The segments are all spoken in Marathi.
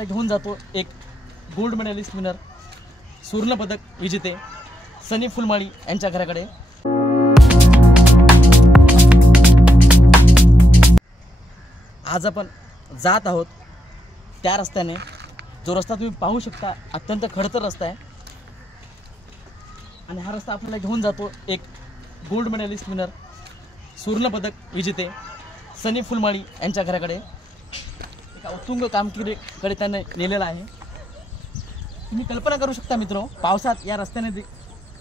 आपला घेऊन जातो एक गोल्ड मेडलिस्ट विनर, सुवर्ण पदक विजेते सनी फुलमाळी यांच्या घराकडे। आज आपण जात आहोत त्या रस्त्याने, जो रस्ता तुम्ही पाहू शकता अत्यंत खडतर रस्ता आहे आणि हा रस्ता आपल्याला घेऊन जातो एक गोल्ड मेडलिस्ट विनर, सुवर्ण पदक विजेते सनी फुलमाळी यांच्या घराकडे। एका उत्तुंग कामगिरीकडे त्यांनी नेलेला आहे। तुम्ही कल्पना करू शकता मित्रो, पावसात या रस्त्याने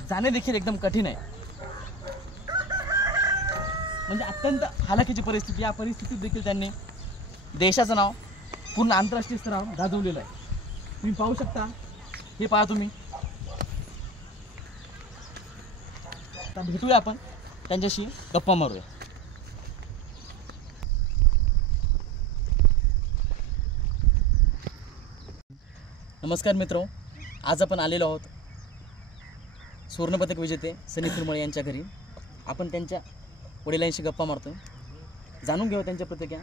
जाणे देखील एकदम कठीण आहे, म्हणजे अत्यंत हालाखीची परिस्थिती। या परिस्थितीत देखील त्यांनी देशाचं नाव पूर्ण आंतरराष्ट्रीय स्तरावर गाजवलेलं आहे। तुम्ही पाहू शकता, हे पहा तुम्ही। आता भेटूया आपण त्यांच्याशी, गप्पा मारूया। नमस्कार मित्रो, आज आपण आलेलो आहोत सुवर्णपदक विजेते सनी फुलमाळी यांच्या घरी। आपण त्यांच्या वडिलांशी गप्पा मारतोय, जाणून घेऊ त्यांच्या प्रतिक्रिया।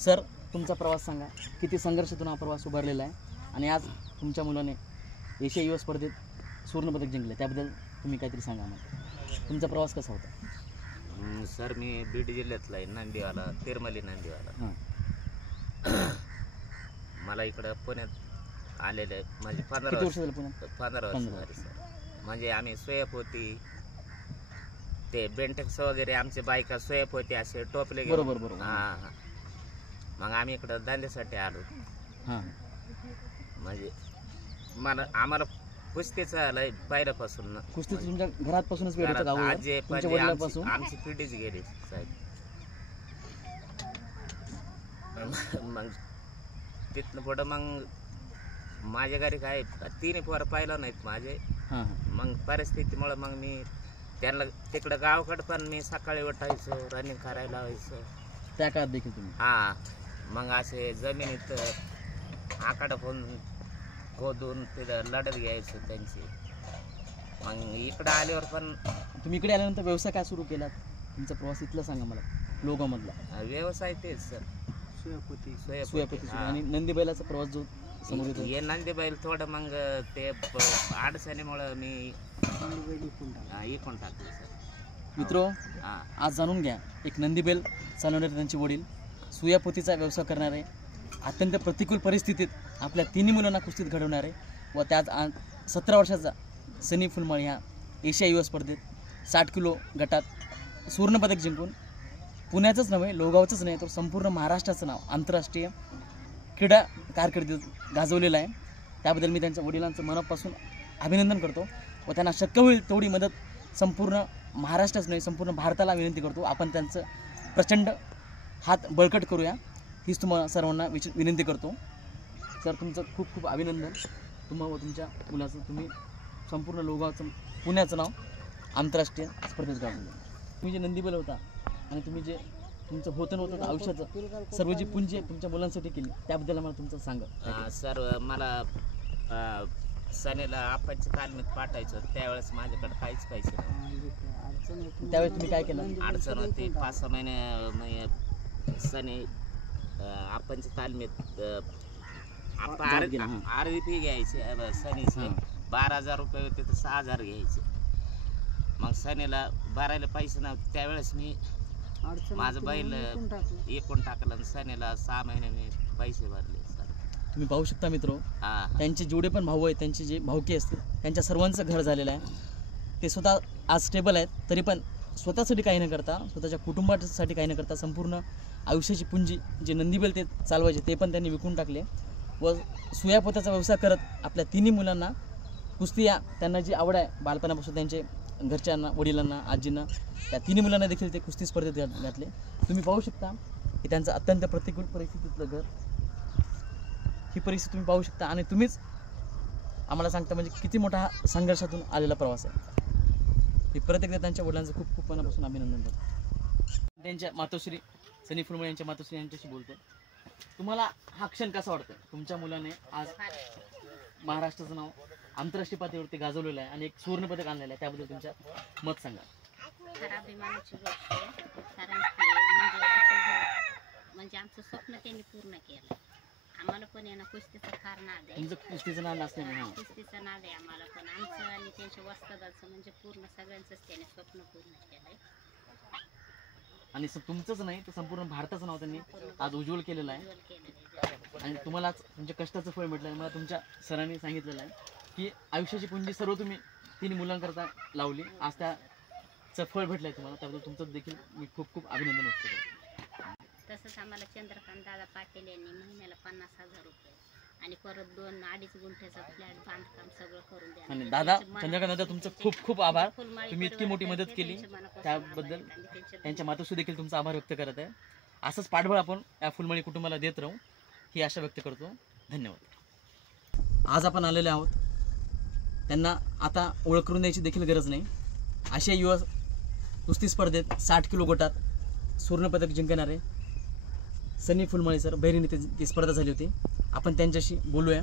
सर, तुमचा प्रवास सांगा, किती संघर्षातून हा प्रवास उभारलेला आहे आणि आज तुमच्या मुलाने एशिया युवा स्पर्धेत सुवर्णपदक जिंकले, त्याबद्दल तुम्ही काहीतरी सांगा मला। तुमचा प्रवास कसा होता? सर, मी बीड जिल्ह्यातला आहे, नांदीवाला, तिरमली नांदीवाला। मला इकडं पुण्यात आलेलं आहे, म्हणजे 15 वर्ष झाली सर। म्हणजे आम्ही सोयप होती, ते बेंटेक्स वगैरे आमचे बायका सोयप होती, असे टोपले घेऊन। बरोबर बरोबर। हां, मग आम्ही इकडं धंद्यासाठी आलो। हां, म्हणजे आम्हाला कुस्तीचं आलंय पहिल्यापासून। कुस्ती तुमच्या घरापासूनच वेळ होता का? आजी तुमच्या वडिलांपासून आमची पिढीच गेली साहेब। मग तिथनं पुढं मग माझ्या घरी काय 3 पोरं पाहिलं नाहीत माझे। हां, मग परिस्थितीमुळं मग मी त्यांना तिकडं गावाकडं पण मी सकाळी उठायचो, रनिंग करायला लावायचो त्या काळात देखील तुम्ही? हां, मग असे जमिनीत आकडं खोदून तिथं लढत घ्यायचो त्यांची। मग इकडं आल्यावर पण तुम्ही इकडे आल्यानंतर व्यवसाय काय सुरू केला? तुमचा प्रवास इथला सांगा मला, लोगामधला। व्यवसाय तेच सर, सोयापती आणि नंदी बैलाचा प्रवास जो समोर येतो, हे नंदी बैल थोडं मग ते अडचणीमुळं मी इकून टाकलं सर। मित्रो, आज जाणून घ्या, एक नंदी बैल चालवणारे त्यांचे वडील, सुयापोतीचा व्यवसाय करणारे, अत्यंत प्रतिकूल परिस्थितीत आपल्या 3 मुलांना कुस्तीत घडवणारे व त्यात 17 वर्षाचा सनी फुलमाळी ह्या एशिया युवा स्पर्धेत 60 किलो गटात सुवर्णपदक जिंकून पुण्याचंच नव्हे, लोगावचंच नाही, तर संपूर्ण महाराष्ट्राचं नाव आंतरराष्ट्रीय क्रीडा कारकिर्दीत गाजवलेलं आहे। त्याबद्दल मी त्यांच्या वडिलांचं मनापासून अभिनंदन करतो व त्यांना शक्य होईल तेवढी मदत संपूर्ण महाराष्ट्राच नाही, संपूर्ण भारताला विनंती करतो, आपण त्यांचं प्रचंड हात बळकट करूया, हीच तुम्हाला सर्वांना विनंती करतो। सर, तुमचं खूप खूप अभिनंदन, तुम्हाला व तुमच्या मुलाचं, तुम्ही संपूर्ण लोगावचं, पुण्याचं नाव आंतरराष्ट्रीय स्पर्धेत गाजवलं। तुम्ही जे नंदीबैल होता आणि तुम्ही जे तुमचं होतं नव्हतं आयुष्याचं सर्व जी पुंजी तुमच्या मुलांसाठी केली, त्याबद्दल मला तुमचं सांगा। सर, मला सनीला आपाच्या तालमीत पाठायचं, त्यावेळेस माझ्याकडे काहीच पैसे नव्हते। त्यावेळेस तुम्ही काय केलं? अडचण होती, 5-6 महिने सनी आपांच्या तालमीत आरवी फी घ्यायचे सनीचे, 12,000 रुपये होते तर 6,000 घ्यायचे। मग सनीला भरायला पैसे नव्हते, त्यावेळेस मी माझं बैल एकूण टाकलं आणि सनीला 6 महिने मी पैसे भरले सर। तुम्ही पाहू शकता मित्रो, त्यांचे जेवढे पण भाऊ आहेत, त्यांचे जे भाऊकी असते, त्यांच्या सर्वांचं घर झालेलं आहे। ते स्वतः आज स्टेबल आहेत, तरी पण स्वतःसाठी काही न करता, स्वतःच्या कुटुंबासाठी काही न करता, संपूर्ण आयुष्याची पुंजी जे नंदीबैल ते चालवायचे ते पण त्यांनी विकून टाकले व सुयापोत्याचा व्यवसाय करत आपल्या 3 मुलांना कुस्ती या त्यांना जी आवड आहे बालपणापासून, त्यांचे घरच्यांना, वडिलांना, आजींना, त्या 3 मुलांना देखील ते कुस्ती स्पर्धेत घातले। तुम्ही पाहू शकता की त्यांचं अत्यंत प्रतिकूल परिस्थितीतलं घर, ही परिस्थिती तुम्ही पाहू शकता आणि तुम्हीच आम्हाला सांगता म्हणजे किती मोठा हा संघर्षातून आलेला प्रवास आहे। मी परत एकदा त्यांच्या वडिलांचं खूप खूप मनापासून अभिनंदन करतो। त्यांच्या मातोश्री सनी फुलमाळी यांच्या मातोश्री यांच्याशी बोलतो। तुम्हाला हा क्षण कसा वाटतो? तुमच्या मुलाने आज महाराष्ट्राचं नाव आंतरराष्ट्रीय पातळीवरती गाजवलेलं आहे आणि एक सुवर्णपदक आणलेलं आहे, त्याबद्दल तुमच्या मत सांगा। अभिमानाची गोष्ट आहे, कारण म्हणजे आमचं स्वप्न त्यांनी पूर्ण केलं। आम्हाला पण आहे ना कुस्तीचा फार नाद आहे. तुमचं कुस्तीचं नाव असल्यामुळे हां कुस्तीचा नाद आहे आम्हाला पण. आमचं आणि त्यांच्या वस्तादाचं म्हणजे पूर्ण सगळ्यांचंच त्याने स्वप्न पूर्ण केलंय. आणि तुमचंच नाही तर संपूर्ण भारताचं नाव त्यांनी आज उज्ज्वल केलेलं आहे. उज्ज्वल केलेलं आहे. आणि तुम्हाला आज तुमच्या कष्टाचं फळ भेटलं आहे. मला तुमच्या सरांनी सांगितलेलं आहे की आयुष्याची पुंजी सर्व तुम्ही 3 मुलांकरता लावली, आज त्याचं फळ भेटलं आहे तुम्हाला. त्याबद्दल तुमचं देखील मी खूप खूप अभिनंदन व्यक्त करतो. तसंच आम्हाला चंद्रकांत दादा पाटील यांनी महिन्याला 50,000 रुपये आणि परत 2-2.5 गुंठ्याचा फ्लॅट बांधकाम सगळं करून द्या. आणि दादा चंद्रकांत दादा तुमचं खूप खूप आभार. तुम्ही इतकी मोठी मदत केली त्याबद्दल त्यांच्या मातोश्री देखील तुमचा आभार व्यक्त करत आहे. असंच पाठबळ आपण या फुलमाळी कुटुंबाला देत राहू ही आशा व्यक्त करतो. धन्यवाद. आज आपण आलेले आहोत, त्यांना आता ओळख करून द्यायची देखील गरज नाही. आशिया युवा कुस्ती स्पर्धेत 60 किलो गटात सुवर्णपदक जिंकणारे सनी फुलमाळी सर बहिरीने ती स्पर्धा झाली होती. आपण त्यांच्याशी बोलूया.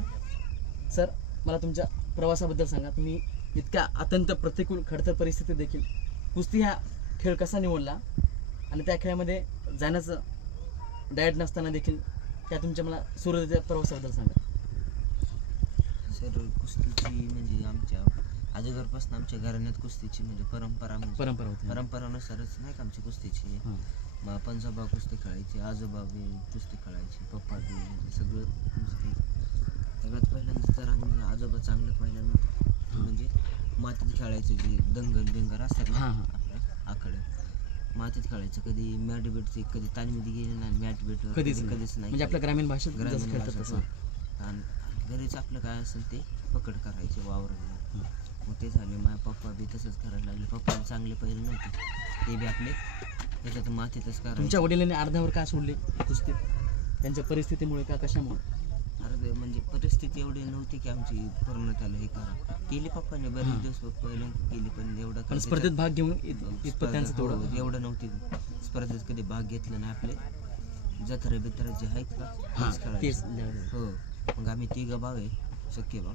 सर, मला तुमच्या प्रवासाबद्दल सांगा. तुम्ही इतक्या अत्यंत प्रतिकूल खडतर परिस्थितीत देखील कुस्ती हा खेळ कसा निवडला आणि त्या खेळामध्ये जाण्याचं डायट नसताना देखील त्या तुमच्या मला सुरुवातीच्या प्रवासाबद्दल सांगा. सर, कुस्तीची म्हणजे आमच्या अगोदरपासून आमच्या घराण्यात कुस्तीची म्हणजे परंपरा होती. परंपरानुसारच नाही का आमची कुस्तीची. मग पंजोबा कुस्ती खेळायची, आजोबा बी कुस्ती खेळायची, पप्पा बी, म्हणजे सगळं कुस्ती. सगळ्यात पहिल्यांदा तर आम्ही आजोबा चांगलं पहिल्यांदा म्हणजे मातीत खेळायचं, जे दंगल बिंगर असतात ना आपल्या आकडे मातीत खेळायचं. कधी मॅट बेटचे कधी तालीमध्ये गेले नाही, मॅट बेटवर कधीच नाही. म्हणजे आपल्या ग्रामीण भाषेत ग्रामीण भाषेत. आणि घरीच आपलं काय असेल ते पकड करायचे वावराला. मग ते झाले. माझ्या पप्पा बी तसंच करायला लागले. पप्पा चांगले पहिले नव्हते, ते बी आपले त्याच्यात मातीतच करायचे. तुमच्या वडिलांनी अर्ध्यावर का सोडले कुस्तीत? त्यांच्या परिस्थितीमुळे का, कशामुळे? अर्धे म्हणजे परिस्थिती एवढी नव्हती की आमची पूर्ण त्याला हे करा. केली पप्पाने बरेच दिवस पहिले केली, पण एवढं पण स्पर्धेत भाग घेऊन इतपत त्यांचं तेवढं एवढं नव्हती. स्पर्धेत कधी भाग घेतला नाही. आपले जत्रा बित्रा जे आहेत का तेच खेळायचे. हो. मग आम्ही 3 भाव आहे, सख्खे भाव.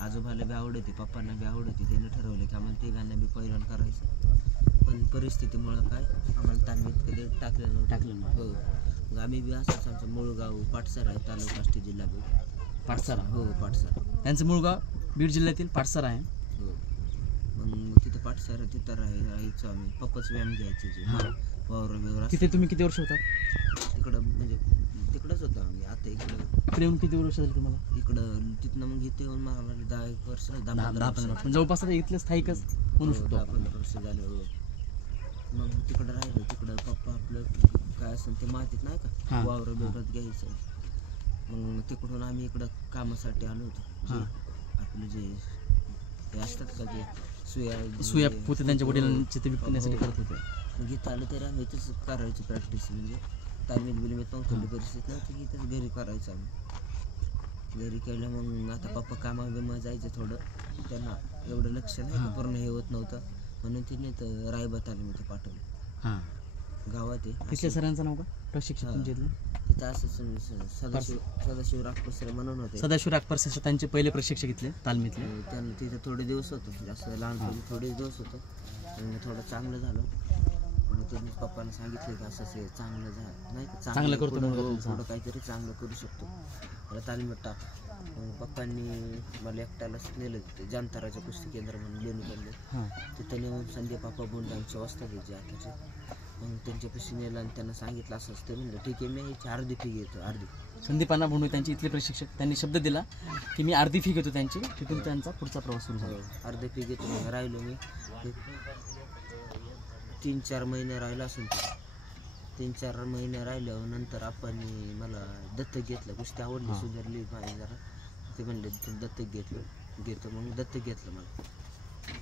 आजोबाला बी आवडते, पप्पांना बी आवडते. त्याने ठरवले की आम्हाला 3घांना बी पहिलं करायचं. पण परिस्थितीमुळं काय आम्हाला तालमीत कधी टाकलं नाही. हो. मग आम्ही बी असंच आमचं मूळ गाव पाटसरा आहे, तालुका आष्टी जिल्हा बीड. पाटसरा? हो, पाटसरा. त्यांचं मूळ गाव बीड जिल्ह्यातील पाटसरा आहे. हो. मग तिथं पाटसरा तिथं राहायचो आम्ही. पप्पाच व्यायाम घ्यायचे जे वावर बिवर. तिथे तुम्ही किती वर्ष होता? तिकडं म्हणजे तिकडंच होतो आम्ही. आता इकडे येऊन किती वर्ष झाली तुम्हाला? इकडं तिथनं मग इथे येऊन मला 10 वर्ष 10-15 वर्ष. जवळपास इथलं स्थायिकच म्हणू शकतो. 10-15 वर्ष झाले. हो. मग तिकडं राहिलो. तिकडं पप्पा आपलं काय असेल ते मातीत नाही का वावर बिवरात घ्यायचं. मग तिकडून आम्ही इकडं कामासाठी आलो होतो. जे आपलं जे हे असतात का ते सुया पोते त्यांच्या वडिलांचे ते विकण्यासाठी करत होते. मग इथं आलं तरी आम्ही इथंच करायची प्रॅक्टिस. म्हणजे तालमीत बिलमीत नव्हतं, परिस्थिती नव्हती की इथंच घरी करायचं आम्ही. घरी केलं. मग आता पप्पा कामाबिमा जायचं थोडं, त्यांना एवढं लक्ष नाही पूर्ण हे होत नव्हतं, म्हणून तिने तर रायबा तालमीत पाठवलं. गावात आहे. तिथल्या सरांचं नाव का प्रशिक्षक तुमच्या इथलं? तिथं असं सदाशिव राखपसरे म्हणून होते. सदाशिव राखपसरे त्यांचे पहिले प्रशिक्षक इथले तालमीतले. त्यांना तिथं थोडे दिवस होतो, जास्त लहानपणी थोडे दिवस होतो. आणि थोडं चांगलं झालं. मग त्यांनी पप्पांना सांगितलं की असं असे चांगलं झालं नाही का, चांगलं करतो, थोडं काहीतरी चांगलं करू शकतो, मला तालमीत टाक. मग पप्पांनी मला एकट्यालाच नेलं तिथे जांताराच्या कुस्ती केंद्र म्हणून बेनुकडले. तिथं नेऊन संदीप पापा बोंडे आमच्या वस्ताद जे आताचे. मग त्यांच्यापाशी नेलं आणि त्यांना सांगितलं असं असतं. म्हणलं ठीक आहे, मी ह्याची अर्धी फी घेतो. अर्धी. संदीपांना भोंडे त्यांचे इथले प्रशिक्षक, त्यांनी शब्द दिला की मी अर्धी फी घेतो त्यांची. तिथून त्यांचा पुढचा प्रवास सुरू झाला. अर्धी फी घेतो. मग राहिलो मी 3-4 महिने राहिलो असेल. 3-4 महिने राहिल्यावर नंतर आपण मला दत्तक घेतलं. कुस्ती आवडली, सुधारली पाहिजे जरा. ते म्हणले दत्तक घेतो. मग दत्तक घेतलं मला.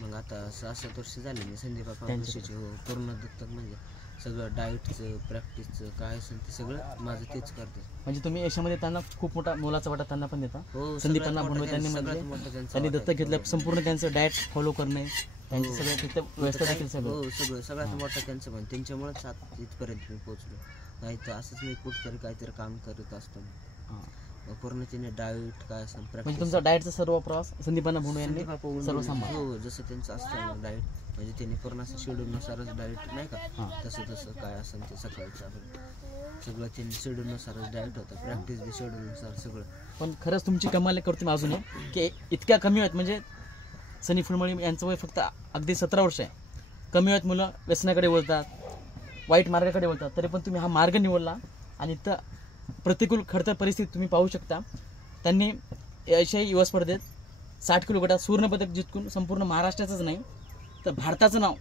मग आता 6-7 वर्ष झाले मी संदीप बापा कुस्तीचे. हो, पूर्ण दत्तक. म्हणजे सगळं डाएटचं, प्रॅक्टिसचं काय असेल ते सगळं माझं तेच करते. म्हणजे तुम्ही याच्यामध्ये त्यांना खूप मोठा मोलाचा वाटा त्यांना पण देता. हो. संदीपांना भोंडे त्यांनी म्हणजे त्यांनी दत्तक घेतलं. संपूर्ण त्यांचं डाएट फॉलो करणे, त्यांची सगळं तिथं व्यवस्था देखील सगळं. हो, सगळ्यात मोठं त्यांचं पण. त्यांच्यामुळेच इथपर्यंत मी पोहोचलो. नाही तर असंच मी कुठंतरी काहीतरी काम करत असतो. पूर्ण त्याने डाएट काय असं म्हणजे practice- तुमचा डाएटचा सर्व प्रवास संदीपाना भोंडू यांनी संदीप बापू सर्व बोलले, सांभाळ. हो जसं त्यांचं असतं ना डाएट, म्हणजे त्यांनी पूर्ण असं शेड्यूलनुसारच डाएट नाही का, हां. तसं काय असेल ते सकाळचं आपण सगळं त्यांनी शेड्यूलनुसारच डाएट होतं, प्रॅक्टिस बी शेड्यूलनुसार सगळं. पण खरंच तुमची कमाल करतो मी अजून की इतक्या कमी आहेत, म्हणजे सनी फुलमळी यांचं वय फक्त अगदी 17 वर्ष आहे. कमी वयात मुलं व्यसनाकडे वळतात, वाईट मार्गाकडे वळतात, तरी पण तुम्ही हा मार्ग निवडला आणि इथं प्रतिकूल खडतर परिस्थिती तुम्ही पाहू शकता. त्यांनी आशियाई युवा स्पर्धेत 60 किलो गटात सुवर्णपदक जिंकून संपूर्ण महाराष्ट्राचंच नाही तर भारताचं नाव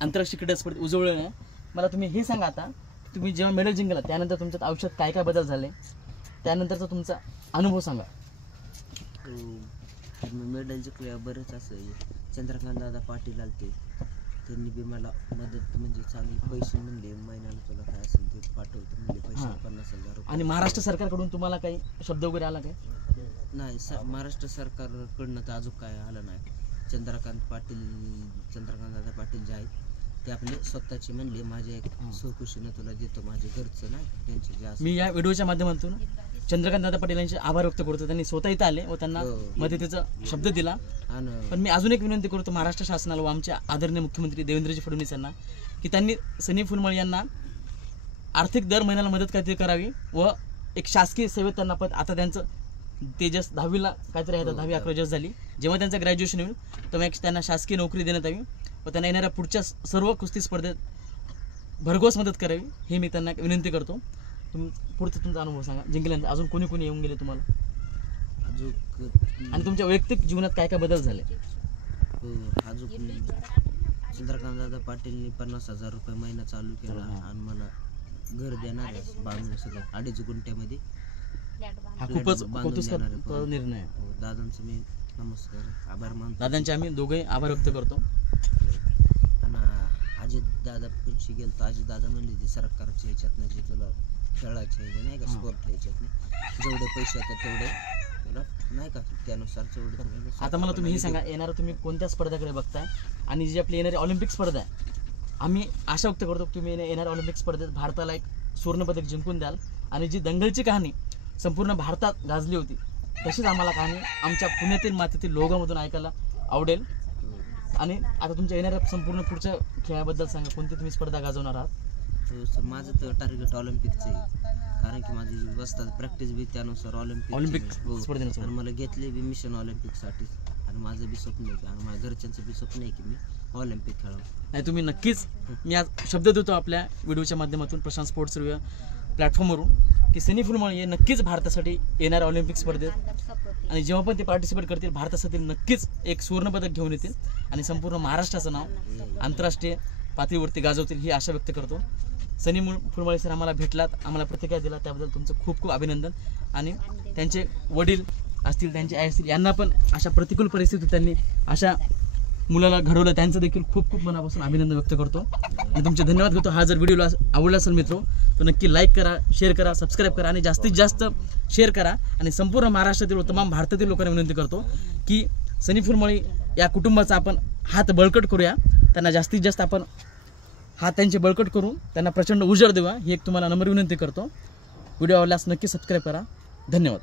आंतरराष्ट्रीय क्रीडा स्पर्धेत उजवलं आहे. मला तुम्ही हे सांगा, आता तुम्ही जेव्हा मेडल जिंकला त्यानंतर तुमच्यात आयुष्यात काय काय बदल झाले, त्यानंतरचा तुमचा अनुभव सांगा. मेडल जिंकल्या बरंच असं चंद्रकांत दादा पाटील आलते, त्यांनी बी मला मदत म्हणजे चांगली पैसे म्हणले महिन्याला तुला काय असेल ते पाठवतो म्हणले पैसे, 50,000 रुपये. आणि महाराष्ट्र सरकारकडून तुम्हाला काही शब्द वगैरे आला काय? नाही महाराष्ट्र सरकारकडनं तर अजून काय आलं नाही. चंद्रकांत दादा पाटील जे आहेत ते आपले स्वतःचे म्हणले, माझ्या एक सहकुशीनं तुला देतो, माझे घरचं नाही त्यांचे जे असं. मी या व्हिडिओच्या माध्यमातून चंद्रकांत दादा पाटील यांचे आभार व्यक्त करतो. त्यांनी स्वतः इथं आले व त्यांना मदतीचा शब्द दिला. आणि पण मी अजून एक विनंती करतो महाराष्ट्र शासनाला व आमच्या आदरणीय मुख्यमंत्री देवेंद्रजी फडणवीस यांना की त्यांनी सनी फुलमळी यांना आर्थिक दर महिन्याला मदत काहीतरी करावी व एक शासकीय सेवेत त्यांना पण आता त्यांचं ते जस्ट 10वीला काहीतरी आहे, 10वी 11 जस्ट झाली, जेव्हा त्यांचं ग्रॅज्युएशन होईल तेव्हा एक त्यांना शासकीय नोकरी देण्यात यावी व त्यांना येणाऱ्या पुढच्या सर्व कुस्ती स्पर्धेत भरघोस मदत करावी हे मी त्यांना विनंती करतो. पुढचा तुमचा अनुभव सांगा, जिंकल्यानंतर अजून कोणी कोणी येऊन गेले तुम्हाला अजून आणि तुमच्या वैयक्तिक जीवनात काय काय बदल झाले? अजून चंद्रकांत दादा पाटीलनी 50,000 रुपये महिना चालू केला आणि मला घर देणार आहे बांधून सगळं 2.5 गुंठ्यामध्ये. हा खूपच बांधून कौतुकास्पद देणार आहे. निर्णय आहे. हो, दादांचं मी नमस्कार आभार मानतो. दादांचे आम्ही दोघे आभार व्यक्त करतो. आणि अजित दादा पंशी गेलतो, अजित दादा म्हणले ते सरकारच्या ह्याच्यात नाही, जे तुला खेळायचे ह्याचे नाही का स्पोर्ट ह्याच्यात नाही, जेवढे पैसे येतात तेवढे तुला नाही का त्यानुसार तेवढे. आता मला तुम्ही हे सांगा, येणारं तुम्ही कोणत्या स्पर्धेकडे बघताय आणि जी आपली येणारी ऑलिम्पिक स्पर्धा आहे, आम्ही आशा व्यक्त करतो की तुम्ही येणाऱ्या ऑलिम्पिक स्पर्धेत भारताला एक सुवर्णपदक जिंकून द्याल आणि जी दंगलची कहाणी संपूर्ण भारतात गाजली होती तशीच आम्हाला कहाणी आमच्या पुण्यातील मातीतील लोगांमधून ऐकायला आवडेल. आणि आता तुमच्या येणाऱ्या संपूर्ण पुढच्या खेळाबद्दल सांगा, कोणती तुम्ही स्पर्धा गाजवणार आहात? हो सर, माझं तर टार्गेट ऑलिम्पिकचं आहे, कारण की माझी बसतात प्रॅक्टिस बी त्यानुसार ऑलिम्पिक स्पर्धेनुसार. आणि मला घेतले बी मिशन ऑलिम्पिकसाठी आणि माझं बी स्वप्न आहे की आणि माझ्या घरच्यांचं बी स्वप्न आहे की मी ऑलिम्पिक खेळावं. नाही तुम्ही नक्कीच, मी आज शब्द देतो आपल्या व्हिडिओच्या माध्यमातून प्रशांत स्पोर्ट्स रिव्ह्यू प्लॅटफॉर्मवरून की सनी फुलमळी हे नक्कीच भारतासाठी येणाऱ्या ऑलिम्पिक स्पर्धेत आणि जेव्हा पण ते पार्टिसिपेट करतील भारतासाठी नक्कीच एक सुवर्णपदक घेऊन येतील आणि संपूर्ण महाराष्ट्राचं नाव आंतरराष्ट्रीय पातळीवरती गाजवतील ही आशा व्यक्त करतो. सनी फुलमळी सर आम्हाला भेटलात, आम्हाला प्रतिक्रिया दिला त्याबद्दल तुमचं खूप खूप अभिनंदन. आणि त्यांचे वडील असतील, त्यांचे आई असतील, यांना पण अशा प्रतिकूल परिस्थितीत त्यांनी अशा मुलाला घडवलं, त्यांचं देखील खूप खूप मनापासून अभिनंदन व्यक्त करतो आणि तुमचे धन्यवाद घेतो. हा जर व्हिडिओ आवडला असेल मित्रो तर नक्की लाईक करा, शेअर करा, सबस्क्राईब करा आणि जास्तीत जास्त शेअर करा. आणि संपूर्ण महाराष्ट्रातील व तमाम भारतातील लोकांना विनंती करतो की सनी फुलमळी या कुटुंबाचा आपण हात बळकट करूया, त्यांना जास्तीत जास्त आपण हात त्यांचे बळकट करून त्यांना प्रचंड उजेड देऊया ही एक तुम्हाला नम्र विनंती करतो. व्हिडिओ आवडल्यास नक्की सबस्क्राईब करा. धन्यवाद.